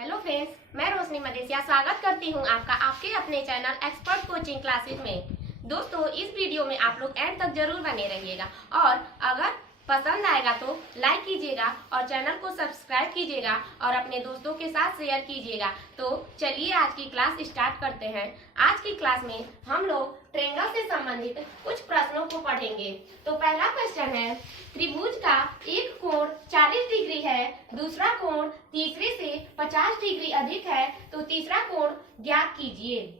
Hello friends, मैं रोशनी मदेसिया स्वागत करती हूं आपका आपके अपने चैनल एक्सपर्ट कोचिंग क्लासेस में। दोस्तों, इस वीडियो में आप लोग एंड तक जरूर बने रहिएगा और अगर पसंद आएगा तो लाइक कीजिएगा और चैनल को सब्सक्राइब कीजिएगा और अपने दोस्तों के साथ शेयर कीजिएगा। तो चलिए आज की क्लास स्टार्ट करते हैं। आज की क्लास में हम लोग ट्रायंगल से संबंधित कुछ प्रश्नों को पढ़ेंगे। तो पहला क्वेश्चन है, त्रिभुज का एक कोण 40 डिग्री है, दूसरा कोण तीसरे से 50 डिग्री अधिक है, तो तीसरा कोण ज्ञात कीजिए।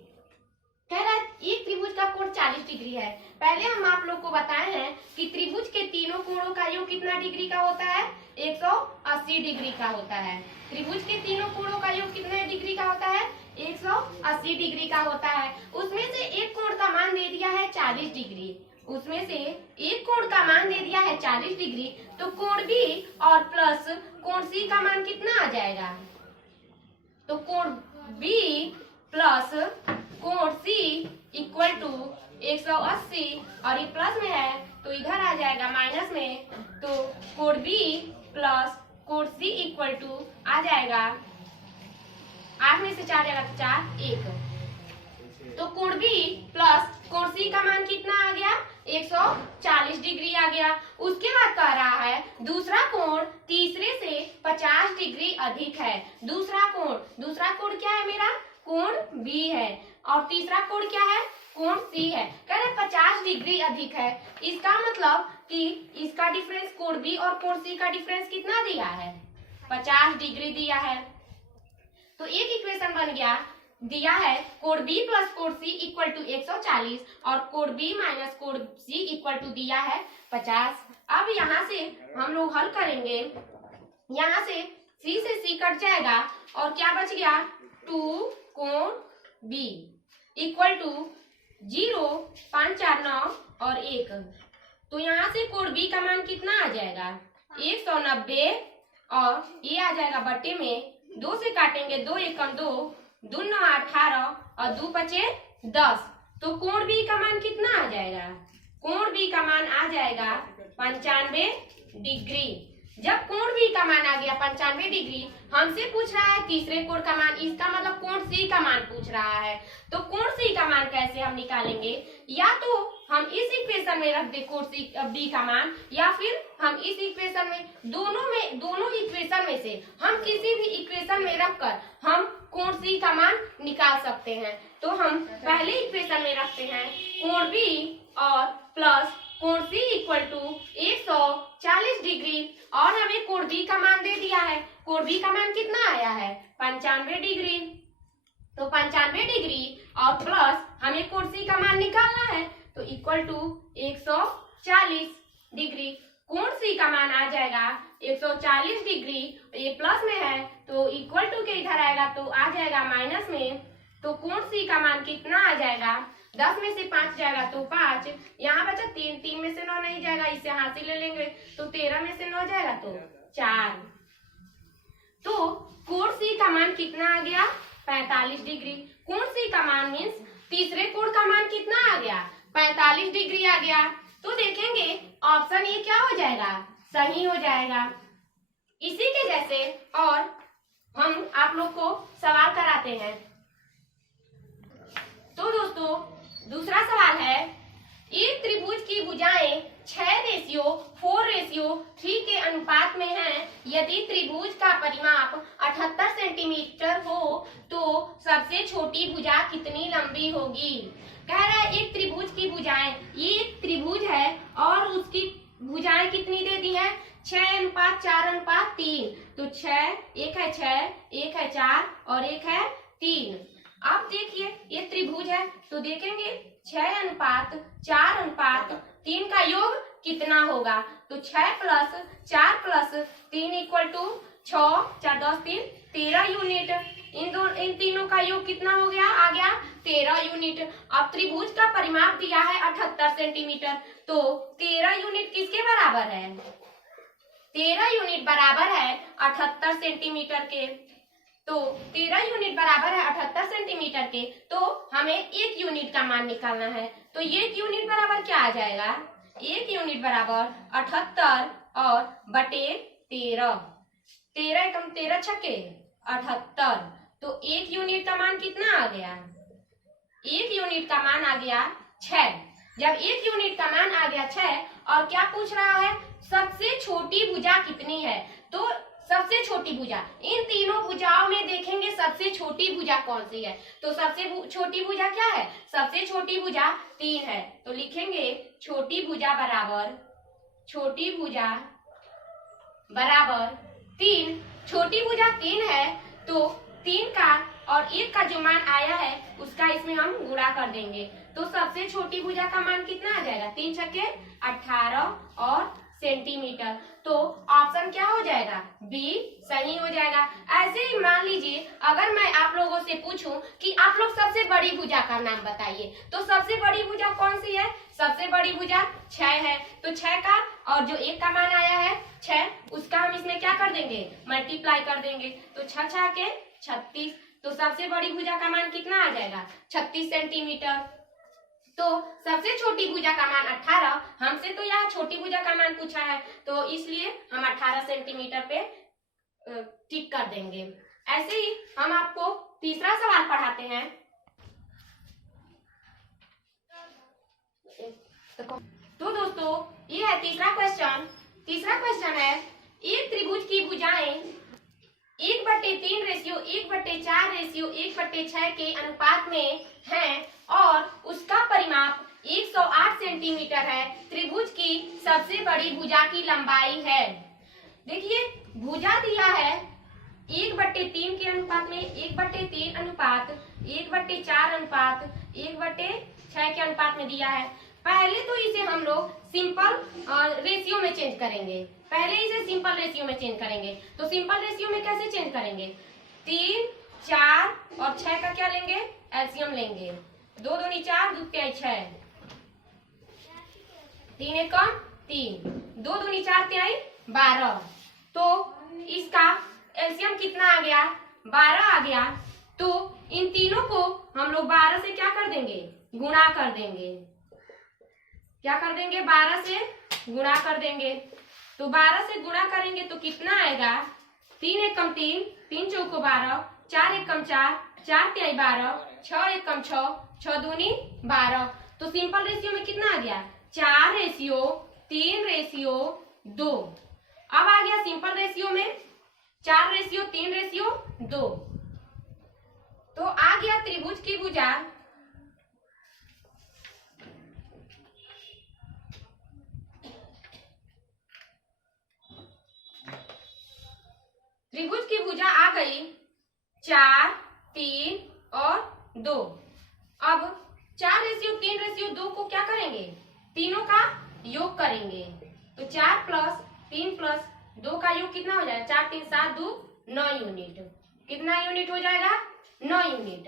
कह रहा है एक त्रिभुज का कोण 40 डिग्री है। पहले हम आप लोग को बताए हैं कि त्रिभुज के तीनों कोणों का योग कितना डिग्री का होता है? 180 डिग्री का होता है। त्रिभुज के तीनों कोणों का योग कितने डिग्री का होता है? 180 डिग्री का होता है। उसमें से एक कोण का मान दे दिया है 40 डिग्री। उसमें से एक कोण का मान दे दिया है 40 डिग्री, तो कोण बी और प्लस कोण सी का मान कितना आ जाएगा? तो कोण बी प्लस कोण सी इक्वल टू 180 और ये प्लस में है तो इधर आ जाएगा माइनस में। तो कोण बी प्लस कोण सी इक्वल टू आ जाएगा 8 में से 4 जाएगा तो 4 1। तो कोण बी प्लस कोण सी का मान कितना आ गया? 140 डिग्री आ गया। उसके बाद कह रहा है दूसरा कोण तीसरे से 50 डिग्री अधिक है। दूसरा कोण क्या है मेरा? कोण बी है और तीसरा कोण क्या है? कोण सी है। कह रहे 50 डिग्री अधिक है। इसका मतलब कि इसका डिफरेंस कोण बी और कोण सी का डिफरेंस कितना दिया है? 50 डिग्री दिया है। तो एक इक्वेशन बन गया, दिया है कोण बी प्लस कोण सी इक्वल टू 140 और कोण बी माइनस कोण सी इक्वल टू दिया है 50। अब यहाँ से हम लोग हल करेंगे। यहाँ से सी से सी कट जाएगा और क्या बच गया? 2 कोण बी इक्वल टू 0, 5, 4, 9 और 1। तो यहाँ से कोण बी का मान कितना आ जाएगा? 190 और ये आ जाएगा बट्टे में 2 से काटेंगे, 2 एकम 2, 2 9 18 और 2 बचे 10। तो कोण बी का मान कितना आ जाएगा? कोण बी का मान आ जाएगा 95 डिग्री। जब कोण बी का मान आ गया 95 डिग्री, हमसे पूछ रहा है तीसरे कोण का मान, इसका मतलब कोण सी का मान पूछ रहा है। तो कोण सी का मान कैसे हम निकालेंगे? या तो हम इस इक्वेशन में रख दे कोण सी बी का मान, या फिर हम इस इक्वेशन में दोनों इक्वेशन में से हम किसी भी इक्वेशन में रखकर हम कोण सी का मान निकाल सकते हैं। तो हम पहले इक्वेशन में रखते हैं कोण बी और प्लस कोण सी इक्वल टू 140 डिग्री और हमें कोण बी का मान दे दिया है। कोण बी का मान कितना आया है? 95 डिग्री। तो 95 डिग्री और प्लस हमें कोण सी का मान निकालना है, तो इक्वल टू 140 डिग्री। कोण सी का मान आ जाएगा 140 डिग्री, ये प्लस में है तो इक्वल टू के इधर आएगा तो आ जाएगा माइनस में। तो कोण सी का मान कितना आ जाएगा? 10 में से 5 जाएगा तो 5, यहाँ बचा 3, 3 में से 9 नहीं जाएगा, इससे हासिल ले लेंगे तो 13 में से 9 जाएगा तो 4। तो कोण सी का मान कितना आ गया? 45 डिग्री। कोण सी का मान मीन्स तीसरे कोण का मान कितना आ गया? 45 डिग्री आ गया। तो देखेंगे ऑप्शन ये क्या हो जाएगा? सही हो जाएगा। इसी के जैसे और हम आप लोग को सवाल कराते हैं। तो दोस्तों, दूसरा सवाल है, एक त्रिभुज की भुजाएं 6:4:3 के अनुपात में हैं। यदि त्रिभुज का परिमाप 78 सेंटीमीटर हो तो सबसे छोटी भुजा कितनी लंबी होगी? कह रहा है एक त्रिभुज की भुजाएं, ये एक त्रिभुज है और उसकी भुजाएं कितनी दे दी है? 6:4:3। तो 6, एक है 6, एक है 4 और एक है 3। अब देखिए ये त्रिभुज है तो देखेंगे 6:4:3 का योग कितना होगा? तो 6 plus 4 plus 3 equal to 6, 4 10 3 13 unit. इन तीनों का योग कितना हो गया? आ गया 13 यूनिट। अब त्रिभुज का परिमाप दिया है 78 सेंटीमीटर, तो 13 यूनिट किसके बराबर है? 13 यूनिट बराबर है 78 सेंटीमीटर के। तो 13 यूनिट बराबर है 78 सेंटीमीटर के, तो हमें 1 यूनिट का मान निकालना है। तो 1 यूनिट बराबर क्या आ जाएगा? 1 यूनिट बराबर 78 और बटे 13। 13 एकम 13 छक्के 78। तो 1 यूनिट का मान कितना आ गया? 1 यूनिट का मान आ गया 6। जब 1 यूनिट का मान आ गया 6 और क्या पूछ रहा है, सबसे छोटी भुजा कितनी है? तो सबसे छोटी भुजा, इन तीनों भुजाओं में देखेंगे सबसे छोटी भुजा कौन सी है। तो सबसे छोटी भुजा क्या है? सबसे छोटी भुजा 3 है। तो लिखेंगे छोटी भुजा बराबर 3। छोटी भुजा 3 है तो 3 का और 1 का जो मान आया है उसका इसमें हम गुणा कर देंगे। तो सबसे छोटी भुजा का मान कितना आ जाएगा? 3 छक्के 18 और सेंटीमीटर। तो ऑप्शन क्या हो जाएगा? बी सही हो जाएगा। ऐसे ही मान लीजिए अगर मैं आप लोगों से पूछूं कि आप लोग सबसे बड़ी भुजा का नाम बताइए, तो सबसे बड़ी भुजा कौन सी है? सबसे बड़ी भुजा 6 है। तो 6 का और जो 1 का मान आया है 6, उसका हम इसमें क्या कर देंगे? मल्टीप्लाई कर देंगे। तो 6 छक्के 36। तो सबसे बड़ी भुजा का मान कितना आ जाएगा? 36 सेंटीमीटर। तो सबसे छोटी भुजा का मान 18, हमसे तो यहाँ छोटी भुजा का मान पूछा है तो इसलिए हम 18 सेंटीमीटर पे टिक कर देंगे। ऐसे ही हम आपको तीसरा सवाल पढ़ाते हैं। तो दोस्तों ये है तीसरा क्वेश्चन। तीसरा क्वेश्चन है, एक त्रिभुज की भुजाएं 1/3/1/4/1/6 के अनुपात में हैं और उसका परिमाप 108 सेंटीमीटर है। त्रिभुज की सबसे बड़ी भुजा की लंबाई है। देखिए भुजा दिया है 1/3 के अनुपात में 1/3 अनुपात 1/4 अनुपात 1/6 के अनुपात में दिया है। पहले तो इसे हम लोग सिंपल रेशियो में चेंज करेंगे। पहले इसे सिंपल रेशियो में चेंज करेंगे। तो सिंपल रेशियो में कैसे चेंज करेंगे? 3, 4 और 6 का क्या लेंगे? एलसीएम लेंगे। 2 दूनी 4, 2 तिहाई 6, 3 एकम 3, 2 दूनी 4 तिहाई 12। तो इसका एलसीएम कितना आ गया? 12 आ गया। तो इन तीनों को हम लोग 12 से क्या कर देंगे? गुणा कर देंगे। क्या कर देंगे? 12 से गुणा कर देंगे। तो 12 से गुणा करेंगे तो कितना आएगा? 3 एकम 3, 3 चौको 12, 4 एकम 4, 4 तिहाई 12, 6 एकम 6, 6 दूनी 12। तो सिंपल रेशियो में कितना आ गया? 4:3:2। अब आ गया सिंपल रेशियो में 4:3:2। तो आ गया त्रिभुज की भुजा आ गई 4, 3 और 2। अब 4:3:2 को क्या करेंगे? तीनों का योग करेंगे। तो 4 + 3 + 2 का योग कितना हो जाएगा? 4 3 7 2 9 यूनिट। कितना यूनिट हो जाएगा? 9 यूनिट।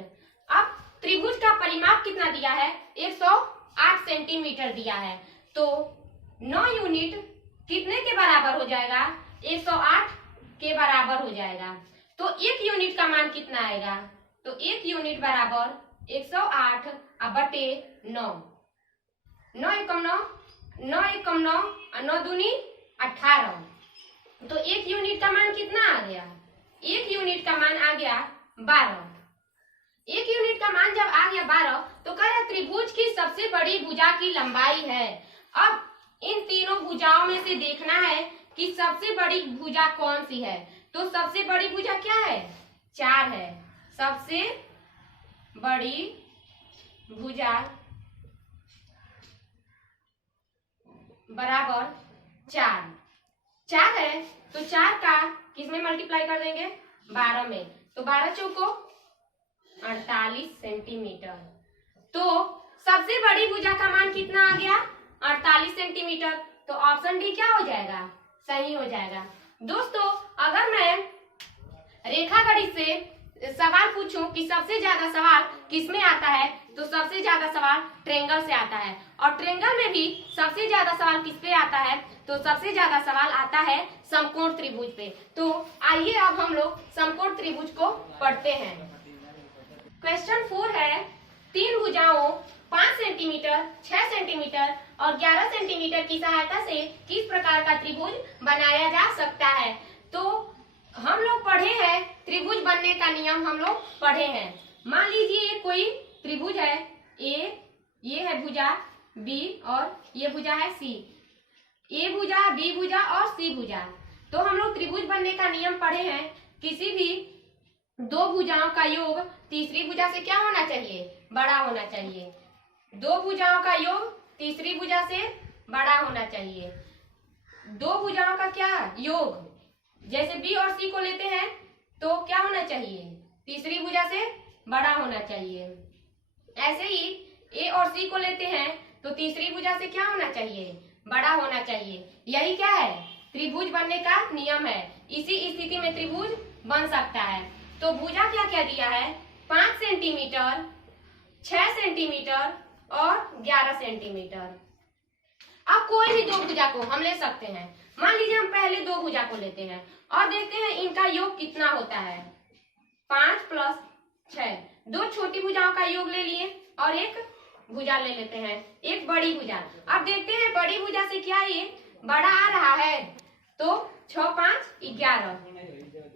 अब त्रिभुज का परिमाप कितना दिया है? 108 सेंटीमीटर दिया है। तो 9 यूनिट कितने के बराबर हो जाएगा? 108 के बराबर हो जाएगा। तो 1 यूनिट का मान कितना आएगा? तो 1 यूनिट बराबर 108/9। 9 एकम 9, 9 एकम 9 और 9 दूनी 18। तो 1 यूनिट का मान कितना आ गया? 1 यूनिट का मान आ गया 12। 1 यूनिट का मान जब आ गया 12 तो कह रहा त्रिभुज की सबसे बड़ी भुजा की लंबाई है। अब इन तीनों भुजाओं में से देखना है कि सबसे बड़ी भुजा कौन सी है। तो सबसे बड़ी भुजा क्या है? 4 है। सबसे बड़ी भुजा बराबर 4 है। तो 4 का किसमें मल्टीप्लाई कर देंगे? 12 में। तो 12 चौको 48 सेंटीमीटर। तो सबसे बड़ी भुजा का मान कितना आ गया? 48 सेंटीमीटर। तो ऑप्शन डी क्या हो जाएगा? सही हो जाएगा। दोस्तों अगर मैं रेखा गणित से सवाल पूछूं कि सबसे ज्यादा सवाल किसमें आता है, तो सबसे ज्यादा सवाल ट्रायंगल से आता है। और ट्रायंगल में भी सबसे ज्यादा सवाल किस पे आता है? तो सबसे ज्यादा सवाल आता है समकोण त्रिभुज पे। तो आइए अब हम लोग समकोण त्रिभुज को पढ़ते हैं। क्वेश्चन 4 है, 3 भुजाओं 5 सेंटीमीटर, 6 सेंटीमीटर और 11 सेंटीमीटर की सहायता से किस प्रकार का त्रिभुज बनाया जा सकता है। तो हम लोग पढ़े हैं त्रिभुज बनने का नियम हम लोग पढ़े हैं। मान लीजिए कोई त्रिभुज है ए, ये है भुजा बी और ये भुजा है सी। ए भुजा, बी भुजा और सी भुजा। तो हम लोग त्रिभुज बनने का नियम पढ़े हैं, किसी भी दो भुजाओं का योग तीसरी भुजा से क्या होना चाहिए, बड़ा होना चाहिए। दो भुजाओं का योग तीसरी भुजा से बड़ा होना चाहिए। दो भुजाओं का क्या योग, जैसे बी और सी को लेते हैं तो क्या होना चाहिए, तीसरी भुजा से बड़ा होना चाहिए। ऐसे ही ए और सी को लेते हैं तो तीसरी भुजा से क्या होना चाहिए, बड़ा होना चाहिए। यही क्या है, त्रिभुज बनने का नियम है। इसी स्थिति में त्रिभुज बन सकता है। तो भुजा क्या क्या दिया है, 5 सेंटीमीटर, 6 सेंटीमीटर और 11 सेंटीमीटर। अब कोई भी दो भुजा को हम ले सकते हैं। मान लीजिए हम पहले दो भुजा को लेते हैं और देखते हैं इनका योग कितना होता है। 5 + 6, दो छोटी भुजाओं का योग ले लिए और एक भुजा ले लेते हैं, एक बड़ी भुजा। अब देखते हैं बड़ी भुजा से क्या ये बड़ा आ रहा है, तो 6 × 5 = 11।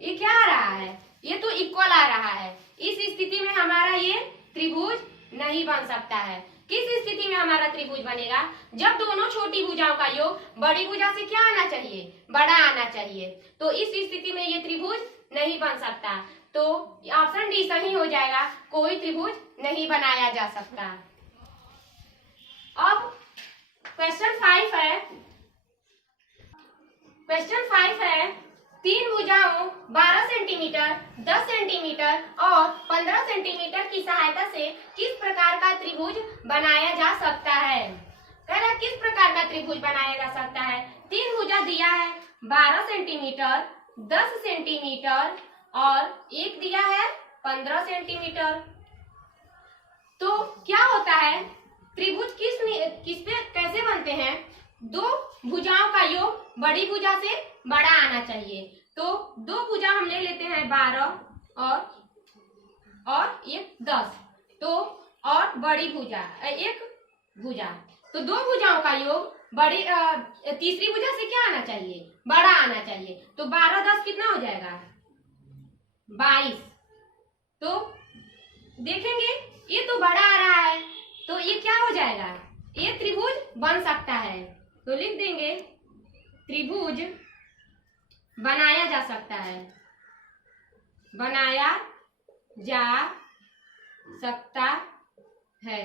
ये क्या आ रहा है, ये तो इक्वल आ रहा है। इस स्थिति में हमारा ये त्रिभुज नहीं बन सकता है। किस स्थिति में हमारा त्रिभुज बनेगा, जब दोनों छोटी भुजाओं का योग बड़ी भुजा से क्या आना चाहिए, बड़ा आना चाहिए। तो इस स्थिति में ये त्रिभुज नहीं बन सकता। तो ऑप्शन डी सही हो जाएगा, कोई त्रिभुज नहीं बनाया जा सकता। अब क्वेश्चन 5 है। क्वेश्चन 5 है, तीन भुजाओं 12 सेंटीमीटर, 10 सेंटीमीटर और 15 सेंटीमीटर की सहायता से किस प्रकार का त्रिभुज बनाया जा सकता है। कह रहा किस प्रकार का त्रिभुज बनाया जा सकता है। तीन भुजा दिया है 12 सेंटीमीटर, 10 सेंटीमीटर और एक दिया है 15 सेंटीमीटर। तो क्या होता है, त्रिभुज किस पे कैसे बनते हैं, दो भुजाओं का योग बड़ी भुजा से बड़ा आना चाहिए। तो दो भुजा हम ले लेते हैं 12 और एक 10, तो और बड़ी भुजा एक भुजा, तो दो भुजाओं का योग बड़ी तीसरी भुजा से क्या आना चाहिए, बड़ा आना चाहिए। तो 12 10 कितना हो जाएगा, 22। तो देखेंगे ये तो बड़ा आ रहा है, तो ये क्या हो जाएगा, ये त्रिभुज बन सकता है। तो लिख देंगे त्रिभुज बनाया जा सकता है, बनाया जा सकता है।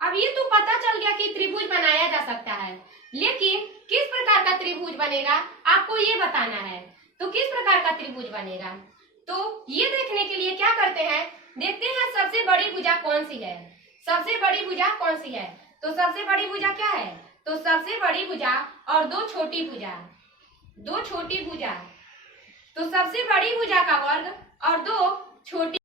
अब ये तो पता चल गया कि त्रिभुज बनाया जा सकता है, लेकिन किस प्रकार का त्रिभुज बनेगा आपको ये बताना है। तो किस प्रकार का त्रिभुज बनेगा, तो ये देखने के लिए क्या करते हैं, देखते हैं सबसे बड़ी भुजा कौन सी है। सबसे बड़ी भुजा कौन सी है, तो सबसे बड़ी भुजा क्या है, तो सबसे बड़ी भुजा और दो छोटी भुजा, दो छोटी भुजा, तो सबसे बड़ी भुजा का वर्ग और दो छोटी